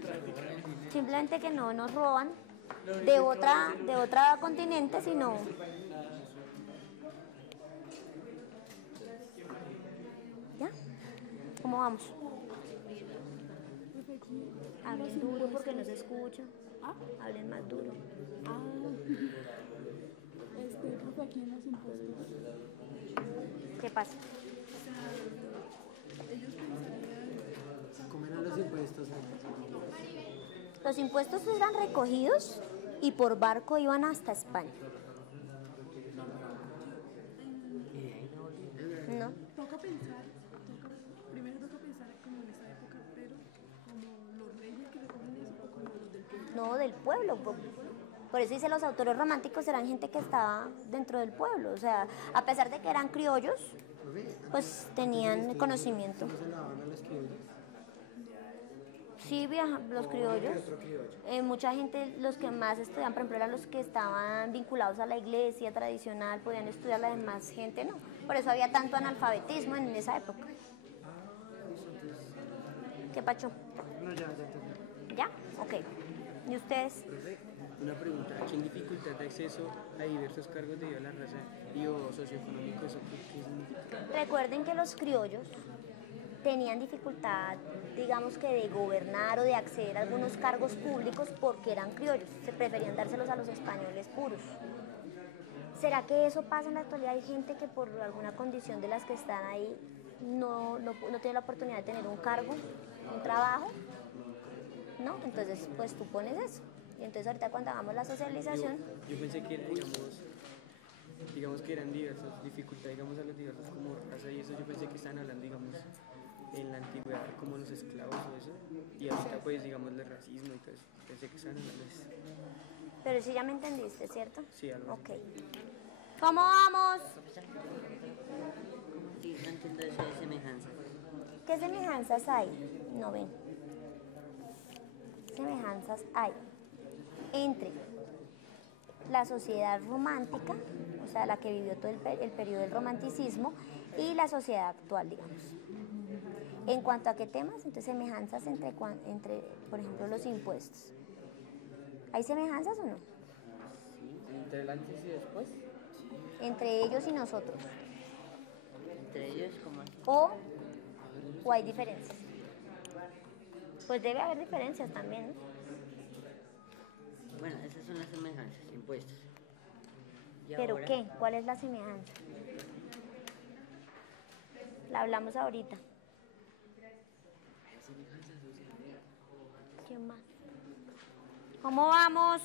Prácticamente. Simplemente que no nos roban de otra continente, sino ¿Cómo vamos? Hablen duro porque no se escucha. Hablen más duro. Profe, aquí en los impuestos, ¿Qué pasa? ellos pensarían, ¿Cómo eran los impuestos? Los impuestos eran recogidos y por barco iban hasta España. ¿No? primero toca pensar como en esa época, pero como los reyes que recogen eso o como los del pueblo. No, del pueblo. Por eso dice los autores románticos eran gente que estaba dentro del pueblo. O sea, a pesar de que eran criollos, pues tenían conocimiento. ¿Cómo se lavaban a los criollos? Sí, los criollos. Mucha gente, los que más estudiaban, por ejemplo, eran los que estaban vinculados a la iglesia tradicional, podían estudiar, la demás gente no. Por eso había tanto analfabetismo en esa época. ¿Qué pacho? No, ya entendí. ¿Ya? Ok. ¿Y ustedes? Profe, una pregunta. ¿Aquí en dificultad de acceso a diversos cargos debido a la raza y o socioeconómico, eso qué significa? Recuerden que los criollos tenían dificultad, digamos que de gobernar o de acceder a algunos cargos públicos porque eran criollos, se preferían dárselos a los españoles puros. ¿Será que eso pasa en la actualidad? Hay gente que por alguna condición de las que están ahí no tiene la oportunidad de tener un cargo, un trabajo, ¿no? Entonces, pues tú pones eso. Y entonces ahorita cuando hagamos la socialización... Yo pensé que, digamos que eran diversas dificultades, digamos a los diversos como raza y eso, yo pensé que estaban hablando, digamos, en la antigüedad como los esclavos o eso, y ahorita pues digamos el racismo y todo eso, pensé que estaban hablando de eso. Pero sí ya me entendiste, ¿cierto? Sí, algo. Ok. ¿Cómo vamos? Sí, no entiendo eso de semejanzas. ¿Qué semejanzas hay? No ven. Semejanzas hay entre la sociedad romántica, o sea, la que vivió todo el periodo del romanticismo, y la sociedad actual, digamos. En cuanto a qué temas, entonces semejanzas entre, por ejemplo, los impuestos. ¿Hay semejanzas o no? Sí, entre el antes y después. Entre ellos y nosotros. Entre ellos, como ¿O hay diferencias? Pues debe haber diferencias también, ¿no? bueno, esas son las semejanzas, impuestos. Y ¿Pero ahora, qué? ¿Cuál es la semejanza? La hablamos ahorita. ¿Qué más? ¿Cómo vamos?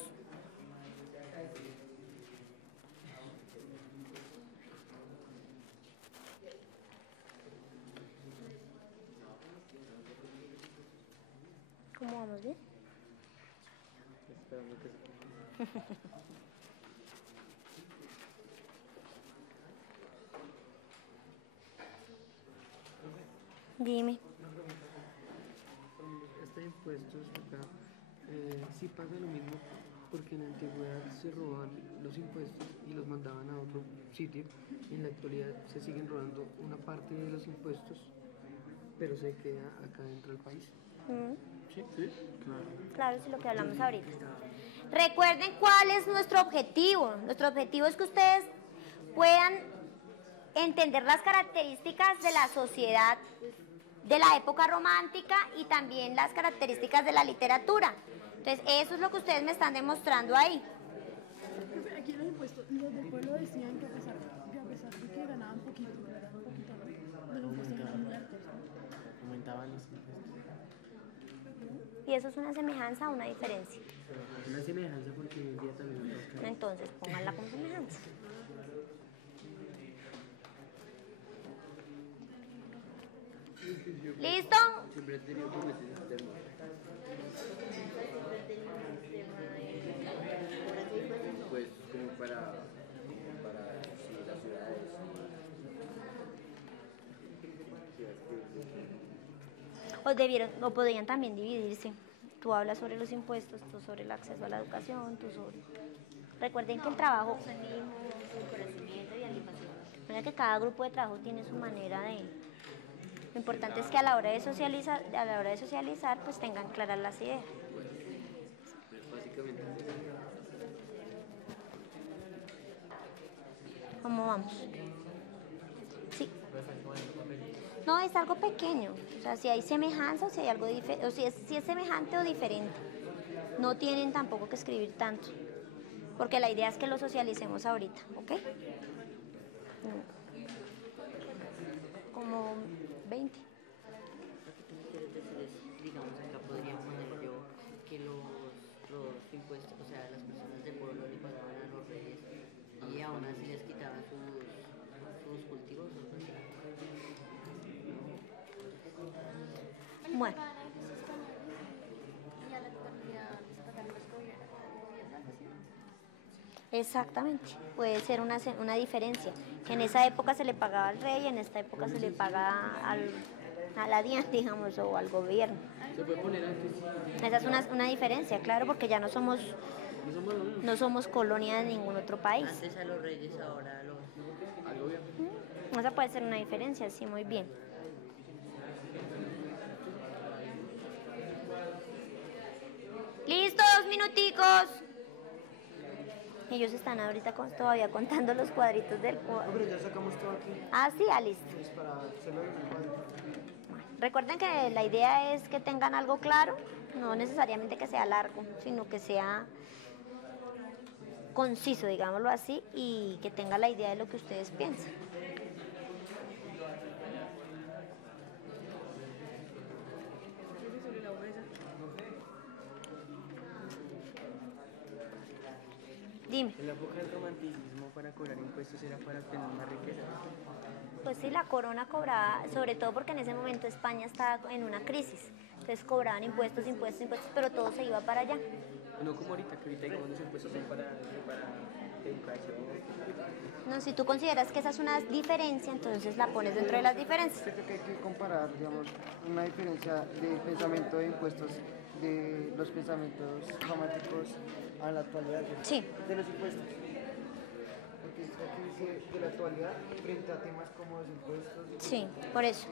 ¿Cómo vamos? ¿Bien? Esperando que Dime. Este impuesto acá sí paga lo mismo porque en la antigüedad se robaban los impuestos y los mandaban a otro sitio. En la actualidad se siguen robando una parte de los impuestos, pero se queda acá dentro del país. Sí, claro. Claro, eso es lo que hablamos ahorita. Recuerden cuál es nuestro objetivo. Nuestro objetivo es que ustedes puedan entender las características de la sociedad de la época romántica y también las características de la literatura. Entonces, eso es lo que ustedes me están demostrando ahí. Profe, aquí en los impuestos, los del pueblo decían que a pesar de que ganaban poquito, de los impuestos eran muy altos, ¿no? Aumentaban los impuestos. ¿Y eso es una semejanza o una diferencia? Una semejanza porque hoy en día también los cargos. Entonces, pónganla como semejanza. ¿Listo? Siempre he tenido como ese sistema. Pues como para sí, las ciudades. O podrían también dividirse. Tú hablas sobre los impuestos, tú sobre el acceso a la educación, tú sobre... Recuerden que el trabajo... Conocimiento y animación. Mira que cada grupo de trabajo tiene su manera de... Lo importante es que a la hora de socializar, pues tengan claras las ideas. Pues básicamente. ¿Cómo vamos? Sí. No, es algo pequeño. O sea, si hay semejanza o si hay algo diferente, o si es semejante o diferente. No tienen tampoco que escribir tanto. Porque la idea es que lo socialicemos ahorita, ¿ok? Como 20. Lo que tú quieres decir es, digamos, acá podría poner yo que los impuestos, o sea, las personas del pueblo le pagaban a los reyes y aún así les quitaban sus cultivos o algo así. Bueno. Exactamente, puede ser una diferencia, que en esa época se le pagaba al rey y en esta época se le paga a la DIAN, digamos, o al gobierno. Se puede poner antes. Esa es una diferencia, claro, porque ya no somos colonia de ningún otro país. Antes a los reyes, ahora Al gobierno. Esa puede ser una diferencia, sí, muy bien. Listo, 2 minuticos. Ellos están ahorita todavía contando los cuadritos del cuadro. Pero ya sacamos todo aquí. Ah, sí, listo. Es para hacerlo en el cuadro. Recuerden que la idea es que tengan algo claro, no necesariamente que sea largo, sino que sea conciso, digámoslo así, y que tenga la idea de lo que ustedes piensan. Dime. En la época del romanticismo, para cobrar impuestos era para tener más riqueza. Pues sí, la corona cobraba, sobre todo porque en ese momento España estaba en una crisis. Entonces cobraban impuestos, pero todo se iba para allá. No como ahorita, que ahorita digamos los impuestos son para educación. No, si tú consideras que esa es una diferencia, entonces la pones dentro de las diferencias. Creo que hay que comparar, digamos, una diferencia del pensamiento de impuestos de los pensamientos románticos a la actualidad. Sí. De los impuestos. Porque aquí dice de la actualidad frente a temas como los impuestos. Sí, por eso.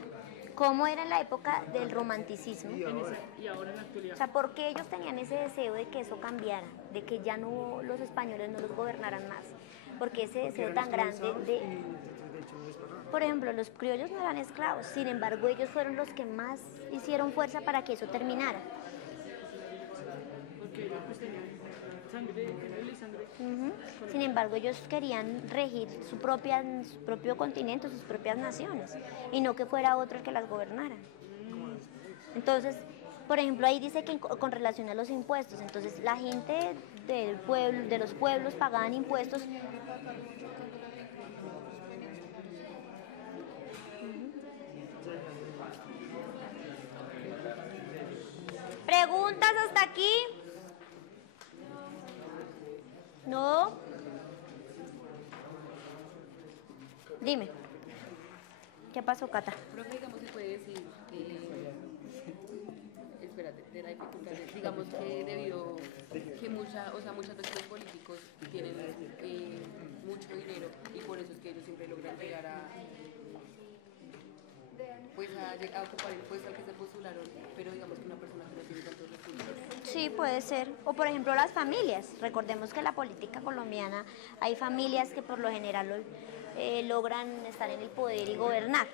¿Cómo era en la época del romanticismo? Y ahora en la actualidad. O sea, ¿por qué ellos tenían ese deseo de que eso cambiara? De que ya no los españoles no los gobernaran más. Porque ese deseo tan grande de... Por ejemplo, los criollos no eran esclavos, sin embargo ellos fueron los que más hicieron fuerza para que eso terminara. Porque ellos pues tenían sangre, y sangre. Sin embargo, ellos querían regir su propio continente, sus propias naciones, y no que fuera otro el que las gobernara. Entonces, por ejemplo, ahí dice que con relación a los impuestos, entonces la gente del pueblo, de los pueblos pagaban impuestos. ¿Preguntas hasta aquí? ¿No? Dime. ¿Qué pasó, Cata? Creo que digamos se puede decir espérate, de la dificultad, digamos que debido que muchas veces los políticos tienen mucho dinero y por eso es que ellos siempre logran llegar a ocupar el puesto al que se postularon, pero digamos que una persona que no tiene tantos recursos. Sí, puede ser. O por ejemplo las familias. Recordemos que en la política colombiana hay familias que por lo general logran estar en el poder y gobernar.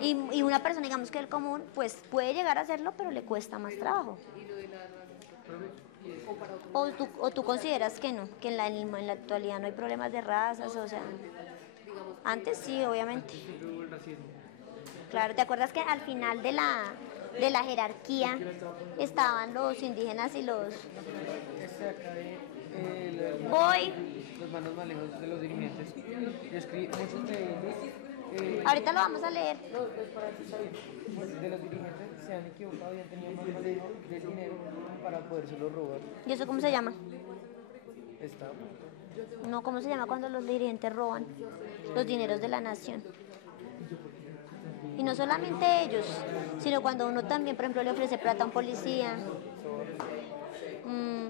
Y una persona, digamos que el común, pues puede llegar a hacerlo, pero le cuesta más trabajo. O tú consideras que no, que en la actualidad no hay problemas de razas, o sea, antes sí, obviamente. Claro, ¿te acuerdas que al final de la jerarquía estaban los indígenas y los... Voy. Los manos más lejos de los dirigentes. Yo escribí muchos de ellos. Ahorita lo vamos a leer. De los dirigentes se han equivocado y han tenido más manejo del dinero para podérselo robar. ¿Y eso cómo se llama? Estado. No, ¿cómo se llama cuando los dirigentes roban los dineros de la nación? Y no solamente ellos, sino cuando uno también, por ejemplo, le ofrece plata a un policía.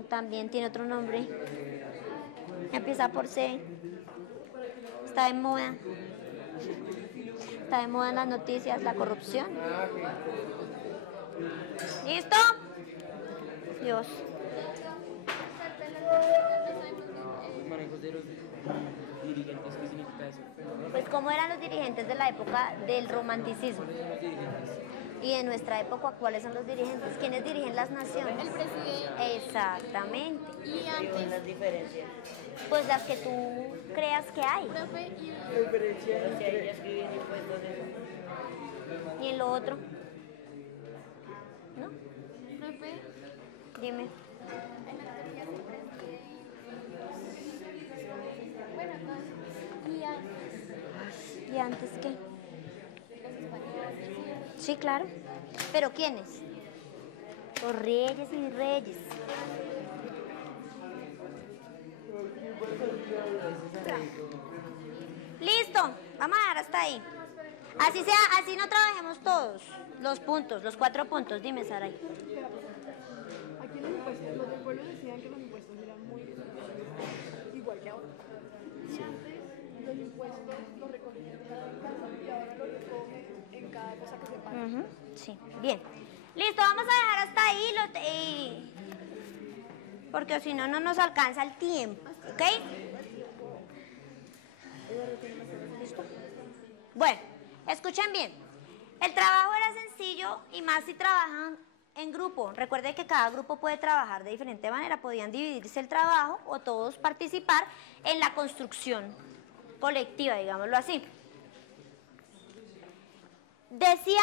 También tiene otro nombre. Empieza por C. Está de moda. Está de moda en las noticias la corrupción. ¿Listo? Dios. Manejos de los dirigentes, ¿qué significa eso? Pues como ¿Cómo eran los dirigentes de la época del romanticismo? ¿Cuáles son los dirigentes? Y en nuestra época, ¿cuáles son los dirigentes? ¿Quiénes dirigen las naciones? El presidente. Exactamente. Y ¿Cuáles son antes, las diferencias? Pues las que tú creas que hay. profe, y La diferencia O sea, ella entre escribe en impuestos de eso. Y en lo otro, ¿no? profe, Dime. en la teoría siempre bueno, entonces, y antes, ¿Y antes qué? los españoles, Sí, claro. ¿Pero quiénes? Los reyes y reyes. Listo, vamos a dejar hasta ahí. Así sea, así no trabajemos todos los puntos, los 4 puntos. Dime, Saray. aquí los impuestos, los del pueblo decían que los impuestos eran muy igual que ahora. Y antes los impuestos los recogían en cada casa y ahora los recogen en cada cosa que se paga. Ujú, sí, bien. Listo, vamos a dejar hasta ahí, porque si no, no nos alcanza el tiempo, ¿ok? ¿Listo? Bueno, escuchen bien. El trabajo era sencillo y más si trabajan en grupo. Recuerden que cada grupo puede trabajar de diferente manera. Podían dividirse el trabajo o todos participar en la construcción colectiva, digámoslo así. Decía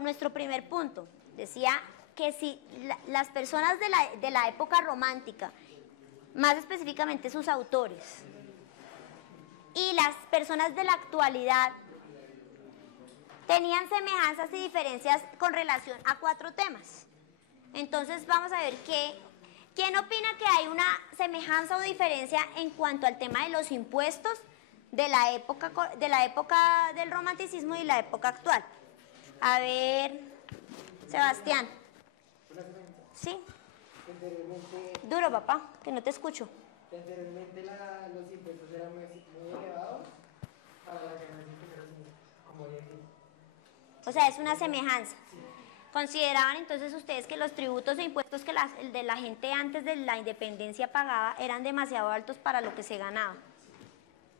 nuestro primer punto, decía que si las personas de la época romántica, más específicamente sus autores, y las personas de la actualidad tenían semejanzas y diferencias con relación a 4 temas. Entonces vamos a ver quién opina que hay una semejanza o diferencia en cuanto al tema de los impuestos de la época del romanticismo y la época actual. A ver, Sebastián. ¿Sí? Duro, papá, que no te escucho. anteriormente los impuestos eran muy elevados, ahora ya no es como hoy en día. O sea, es una semejanza. ¿Consideraban entonces ustedes que los tributos e impuestos que de la gente antes de la independencia pagaba eran demasiado altos para lo que se ganaba?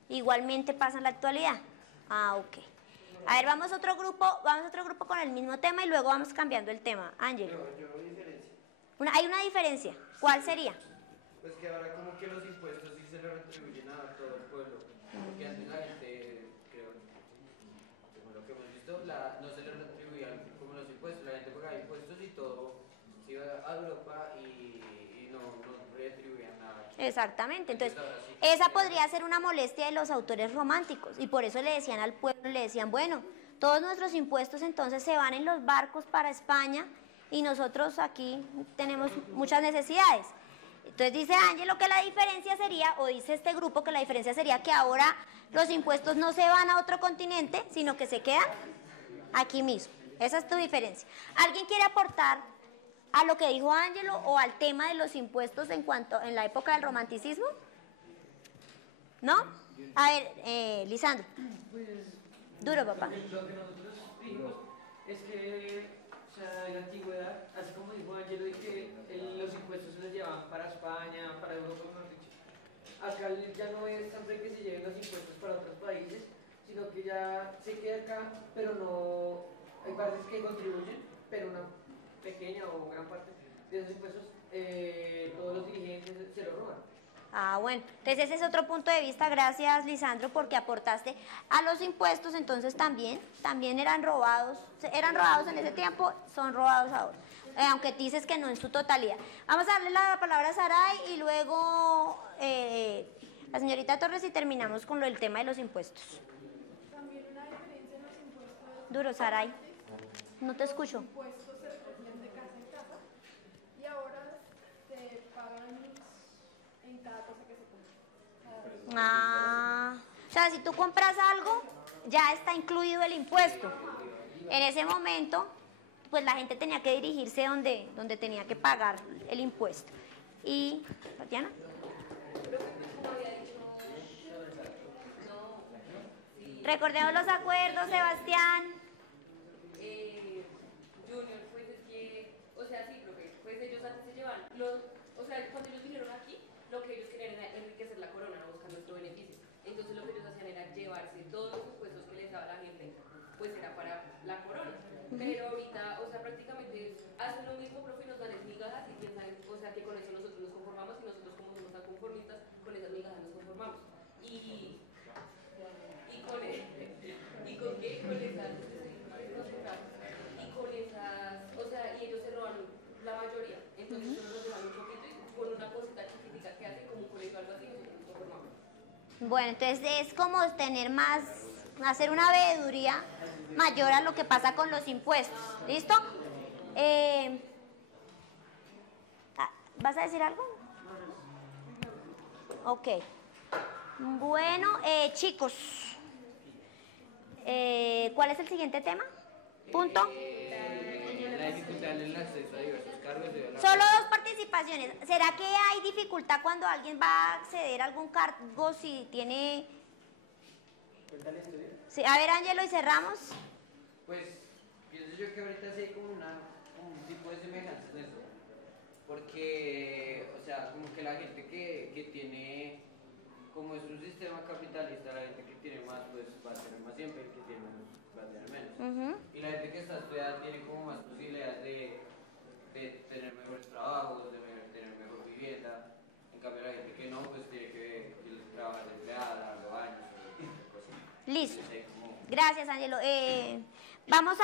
Igualmente pasa en la actualidad. Ah, ok. A ver, vamos a otro grupo con el mismo tema y luego vamos cambiando el tema. Ángel. Yo veo diferencia. Hay una diferencia. ¿Cuál sería? Pues que ahora como que los impuestos sí se lo retribuyen a todo el pueblo. Porque antes la gente, creo, según lo que hemos visto, no se le retribuían como los impuestos. La gente pagaba impuestos y todo se iba a Europa y no retribuían nada. Exactamente. Entonces, ahora sí. esa podría ser una molestia de los autores románticos y por eso le decían al pueblo, le decían, bueno, todos nuestros impuestos entonces se van en los barcos para España y nosotros aquí tenemos muchas necesidades. Entonces dice Ángelo que la diferencia sería, o dice este grupo que la diferencia sería que ahora los impuestos no se van a otro continente, sino que se quedan aquí mismo. Esa es tu diferencia. ¿Alguien quiere aportar a lo que dijo Ángelo o al tema de los impuestos en la época del romanticismo? ¿No? A ver, Lisandro. Duro, papá. Lo que nosotros dijimos es que, o sea, en la antigüedad, así como dijo Angelo, y que los impuestos se los llevaban para España, para Europa, mejor dicho. Acá ya no es siempre que se lleven los impuestos para otros países, sino que ya se queda acá, pero no, hay partes que contribuyen, pero una pequeña o gran parte de esos impuestos, todos los dirigentes se los roban. Ah, bueno, entonces ese es otro punto de vista, gracias Lisandro, porque aportaste a los impuestos, entonces también eran robados en ese tiempo, son robados ahora, aunque dices que no en su totalidad. Vamos a darle la palabra a Saray y luego la señorita Torres y terminamos con el tema de los impuestos. También una diferencia en los impuestos. Duro, Saray, no te escucho. Los impuestos se recogían de casa en casa y ahora se pagan en cada cosa que se compra. Ah, o sea, si tú compras algo, ya está incluido el impuesto. En ese momento, pues la gente tenía que dirigirse donde tenía que pagar el impuesto. Y, Tatiana. Recordemos los acuerdos, Sebastián. Junior, pues es que, o sea, sí, profe, pues ellos antes se llevan, o sea, cuando ellos vinieron aquí, lo que ellos querían era enriquecer la corona, no buscar nuestro beneficio. Entonces lo que ellos hacían era llevarse todos los que con eso nosotros nos conformamos y nosotros como somos tan conformistas, con esas migajas nos conformamos. Y con qué, con esas, y con esas, o sea, y ellos se roban la mayoría, entonces solo nos dejan un poquito y con una cosita chiquitica que hacen como un colegio o algo así, nosotros nos conformamos. Bueno, entonces es como tener más, hacer una veeduría mayor a lo que pasa con los impuestos. ¿Listo? ¿Vas a decir algo? Ok. Bueno, chicos, ¿cuál es el siguiente tema? ¿Punto? La dificultad en el acceso a diversos cargos de la... Solo 2 participaciones. ¿Será que hay dificultad cuando alguien va a acceder a algún cargo si tiene... Sí, a ver, Ángelo, y cerramos. Pues pienso yo que ahorita sí hay como un tipo de semejanzas en eso. Porque, o sea, como que la gente que tiene, como es un sistema capitalista, la gente que tiene más, pues va a tener más siempre, el que tiene menos va a tener menos. Y la gente que está estudiada tiene como más posibilidades de tener mejores trabajos, de tener mejor vivienda. En cambio, la gente que no, pues tiene que trabajar de empleada, largo años, cosas. Listo. Entonces, Gracias, Ángelo. Vamos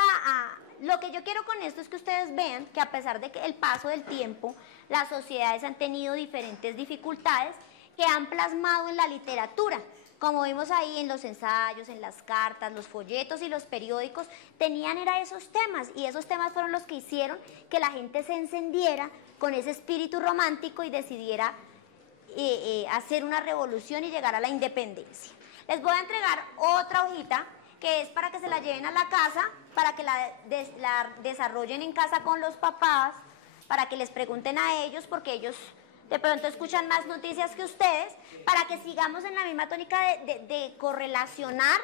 lo que yo quiero con esto es que ustedes vean que a pesar de que el paso del tiempo, las sociedades han tenido diferentes dificultades que han plasmado en la literatura. Como vimos ahí en los ensayos, en las cartas, los folletos y los periódicos, tenían esos temas, y esos temas fueron los que hicieron que la gente se encendiera con ese espíritu romántico y decidiera hacer una revolución y llegar a la independencia. Les voy a entregar otra hojita que es para que se la lleven a la casa, para que la desarrollen en casa con los papás, para que les pregunten a ellos, porque ellos de pronto escuchan más noticias que ustedes, para que sigamos en la misma tónica de correlacionar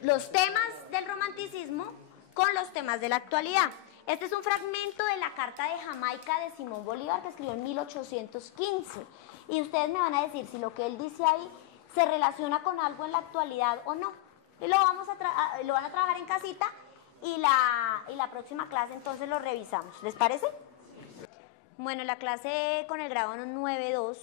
los temas del romanticismo con los temas de la actualidad. Este es un fragmento de la Carta de Jamaica de Simón Bolívar, que escribió en 1815, y ustedes me van a decir si lo que él dice ahí se relaciona con algo en la actualidad o no. Y lo van a trabajar en casita, y la próxima clase entonces lo revisamos. ¿Les parece? Bueno, la clase con el grado 9.2,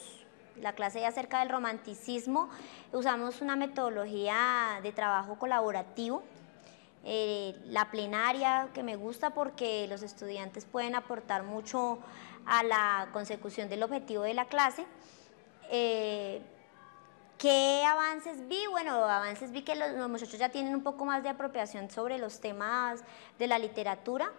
la clase acerca del romanticismo, usamos una metodología de trabajo colaborativo. La plenaria, que me gusta porque los estudiantes pueden aportar mucho a la consecución del objetivo de la clase. ¿Qué avances vi? Bueno, avances vi que los muchachos ya tienen un poco más de apropiación sobre los temas de la literatura,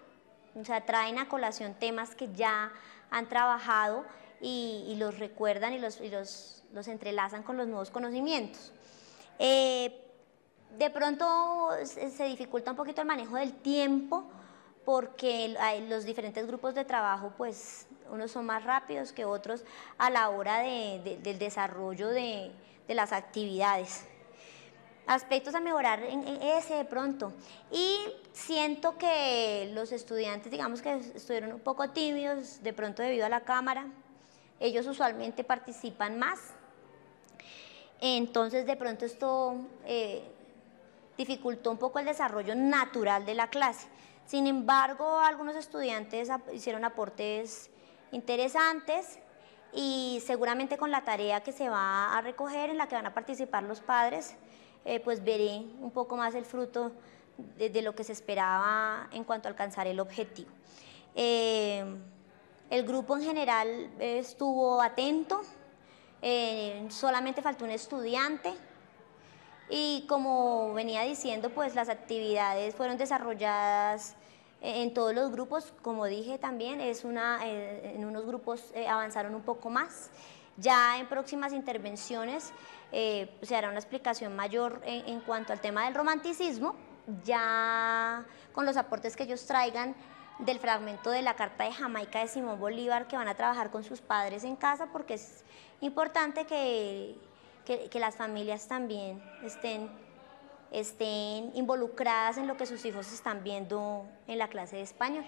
o sea, traen a colación temas que ya han trabajado y los recuerdan y los entrelazan con los nuevos conocimientos. De pronto se dificulta un poquito el manejo del tiempo porque los diferentes grupos de trabajo, pues unos son más rápidos que otros a la hora del desarrollo de las actividades. Aspectos a mejorar en ese de pronto. Y siento que los estudiantes, digamos que estuvieron un poco tímidos de pronto debido a la cámara. Ellos usualmente participan más. Entonces de pronto esto dificultó un poco el desarrollo natural de la clase. Sin embargo, algunos estudiantes hicieron aportes interesantes, y seguramente con la tarea que se va a recoger, en la que van a participar los padres, pues veré un poco más el fruto de lo que se esperaba en cuanto a alcanzar el objetivo. El grupo en general estuvo atento, solamente faltó un estudiante, y como venía diciendo, pues las actividades fueron desarrolladas en todos los grupos. Como dije también, en unos grupos avanzaron un poco más. Ya en próximas intervenciones se hará una explicación mayor en cuanto al tema del romanticismo, ya con los aportes que ellos traigan del fragmento de la Carta de Jamaica de Simón Bolívar, que van a trabajar con sus padres en casa, porque es importante que las familias también estén involucradas en lo que sus hijos están viendo en la clase de español.